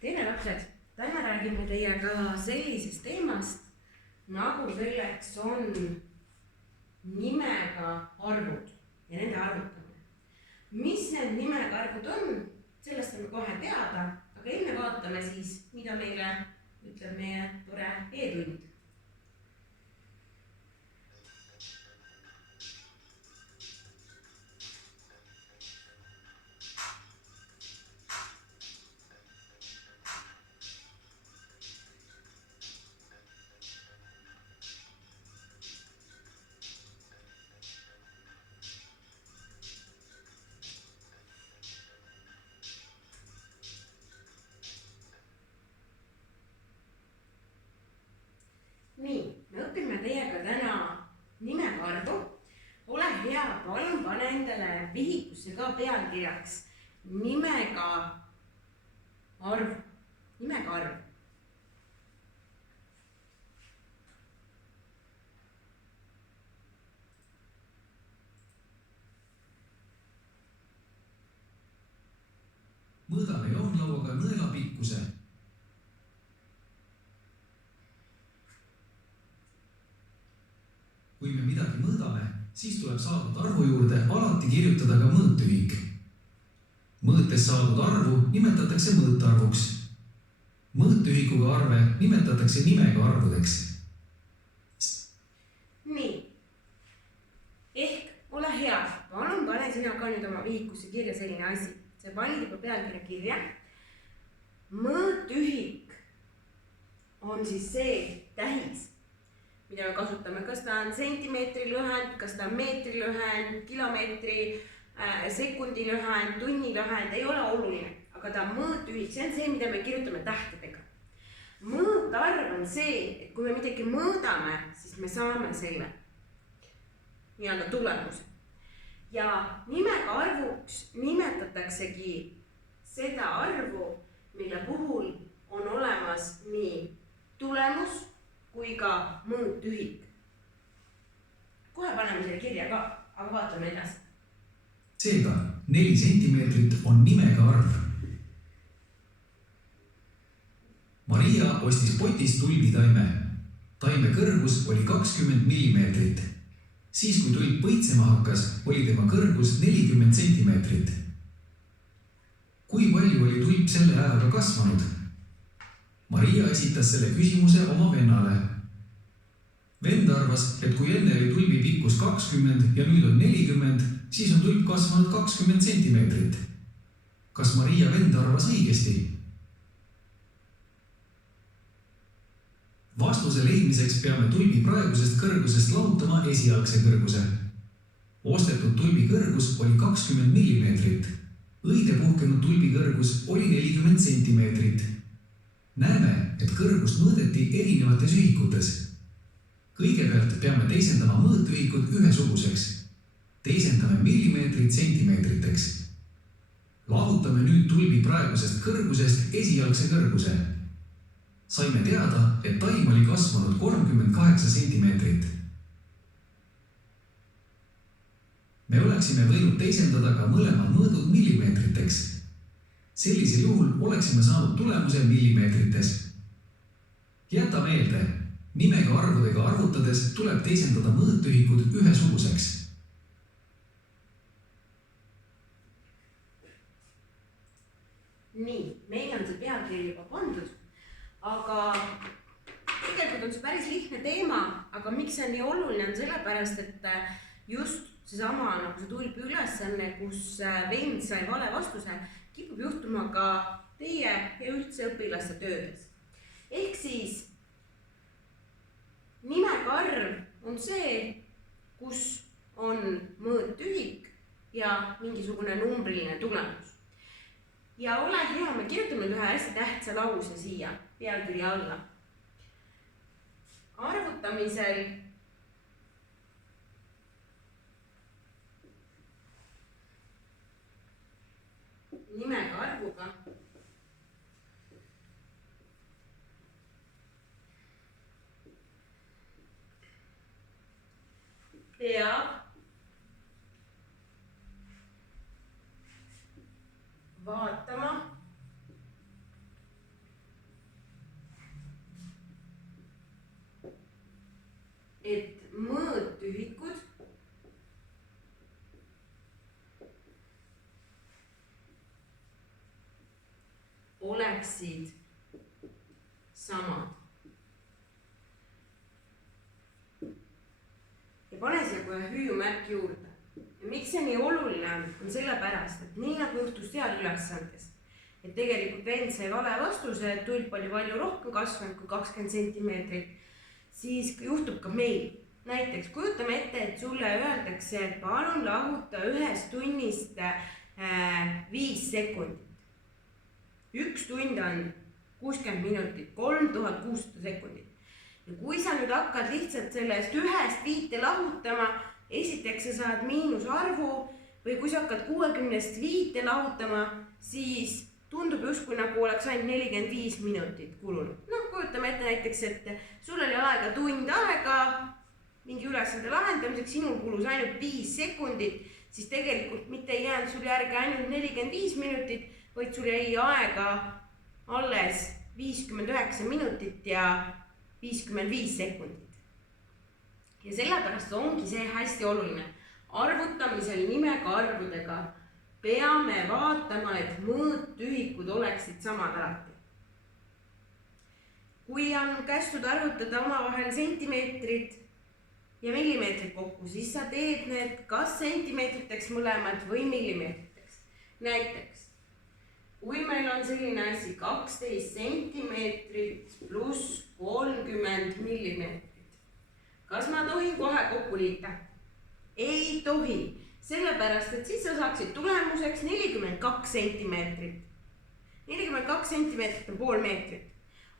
Tere lapsed! Täna räägime teiega sellisest teemast, nagu selleks on nimega arvud ja nende arvutamine. Mis need nimega arvud on, sellest saame kohe teada, aga enne vaatame siis, mida meile ütleb meie tore e-tund. Nii, me õpime teiega täna nimega arvu. Ole hea, palun pane endale vihikusse ka pealkirjaks nimega arv. Nimega arv. Mõõdame joonlauaga nõela pikkuse. Kui me midagi mõõdame, siis tuleb saadud arvu juurde alati kirjutada ka mõõtühik. Mõõtes saadud arvu nimetatakse mõõtarvuks. Mõõtühikuga arve nimetatakse nimega arvudeks. Nii, ehk ole hea, palun pane sina ka nüüd oma vihikusse kirja selline asi. See panid juba pealkirja kirja. Mõõtühik on siis see tähis, mida me kasutame, kas ta on sentimeetri lühend, kas ta on meetri lühend, kilomeetri, sekundi lühend, tunni lühend, ei ole oluline, aga ta on mõõtühik, see on see, mida me kirjutame tähtedega. Mõõtarv on see, et kui me midagi mõõdame, siis me saame selle nii-öelda tulemuse. Ja nimega arvuks nimetataksegi seda arvu, mille puhul on olemas nii tulemus kui ka mõõtühik. Kohe paneme selle kirja ka, aga vaatame edasi. Seega 4 sentimeetrit on nimega arv. Maria ostis potist tulbitaime. Taime kõrgus oli 20 millimeetrit. Siis kui tulb põitsema hakkas, oli tema kõrgus 40 sentimeetrit. Kui palju oli tulb selle ajaga kasvanud? Maria esitas selle küsimuse oma vennale. Vend arvas, et kui enne oli tulbi pikkus 20 ja nüüd on 40, siis on tulb kasvanud 20 sentimeetrit. Kas Maria vend arvas õigesti? Vastuse leidmiseks peame tulbi praegusest kõrgusest lahutama esialgse kõrguse. Ostetud tulbi kõrgus oli 20 millimeetrit. Õide puhkenud tulbi kõrgus oli 40 sentimeetrit. Näeme, et kõrgust mõõdeti erinevates ühikutes. Kõigepealt peame teisendama mõõtühikud ühesuguseks. Teisendame millimeetrid sentimeetriteks. Lahutame nüüd tulbi praegusest kõrgusest esialgse kõrguse. Saime teada, et taim oli kasvanud 38 sentimeetrit. Me oleksime võinud teisendada ka mõlemad mõõdud millimeetriteks. Sellisel juhul oleksime saanud tulemuse millimeetrites. Jäta meelde, nimega arvudega arvutades tuleb teisendada mõõtühikud ühesuguseks. Nii, meil on see pealkiri juba pandud, aga tegelikult on see päris lihtne teema, aga miks see nii oluline on sellepärast, et just seesama nagu see tulb ülesanne, kus vend sai vale vastuse, kipub juhtuma ka teie ja üldse õpilaste töödes. Ehk siis nimega arv on see, kus on mõõtühik ja mingisugune numbriline tulemus. Ja ole hea, me kirjutame ühe hästi tähtsa lause siia pealkiri alla. Arvutamisel nimega arvuga peab vaatama et mõõtühikud oleksid samad. Ja pane siia kohe hüüumärk juurde. Ja miks see nii oluline on sellepärast, et nii nagu juhtus seal ülesandes, et tegelikult vend sai vale vastuse, et tulp oli palju rohkem kasvanud kui 20 sentimeetrit, siis juhtub ka meil. Näiteks kujutame ette, et sulle öeldakse, et palun lahuta ühest tunnist 5 sekundit. 1 tund on 60 minutit, 3600 sekundit. Ja kui sa nüüd hakkad lihtsalt sellest 1-5 lahutama, esiteks sa saad miinusarvu või kui sa hakkad 60-5 lahutama, siis tundub justkui nagu oleks ainult 45 minutit kulunud. Kujutame ette näiteks, et sul oli aega tund aega mingi ülesande lahendamiseks, sinul kulus ainult 5 sekundit, siis tegelikult mitte ei jäänud sul järgi ainult 45 minutit, vaid sul jäi aega alles 59 minutit ja 55 sekundit. Ja sellepärast ongi see hästi oluline. Arvutamisel nimega arvudega peame vaatama, et mõõtühikud oleksid samad alati. Kui on kästud arvutada omavahel sentimeetrid ja millimeetrid kokku, siis sa teed need kas sentimeetriteks mõlemad või millimeetriteks. Näiteks, kui meil on selline asi 12 sentimeetrit pluss 30 millimeetrit, kas ma tohin kohe kokku liita? Ei tohi, sellepärast, et siis sa saaksid tulemuseks 42 sentimeetrit. 42 sentimeetrit on pool meetrit,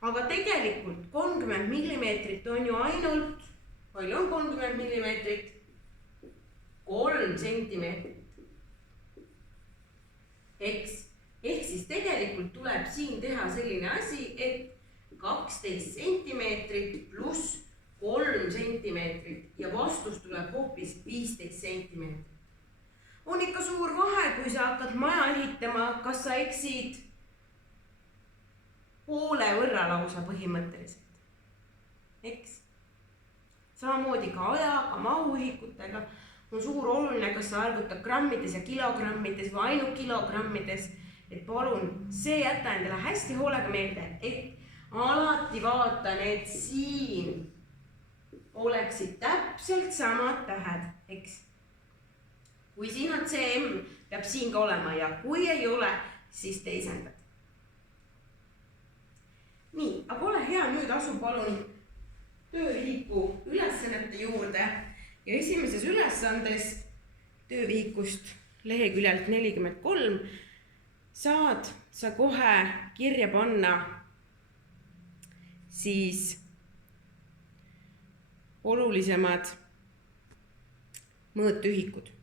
aga tegelikult 30 millimeetrit on ju ainult, palju on 30 millimeetrit? 3 sentimeetrit. Ehk siis tegelikult tuleb siin teha selline asi, et 12 sentimeetrit pluss 3 sentimeetrit ja vastus tuleb hoopis 15 sentimeetrit. On ikka suur vahe, kui sa hakkad maja ehitama, kas sa eksid poole võrra lausa põhimõtteliselt. Eks? Samamoodi ka ajaga, mahuühikutega on suur oluline, kas sa arvutad grammides ja kilogrammides või ainult kilogrammides. Et palun, see jätta endale hästi hoolega meelde, et alati vaatan, et siin oleksid täpselt samad tähed, eks? Kui siin on CM, peab siin ka olema ja kui ei ole, siis teisendad. Nii, aga ole hea, nüüd asu palun töövihiku ülesannete juurde ja esimeses ülesandes töövihikust leheküljelt 43 saad sa kohe kirja panna siis olulisemad mõõtühikud.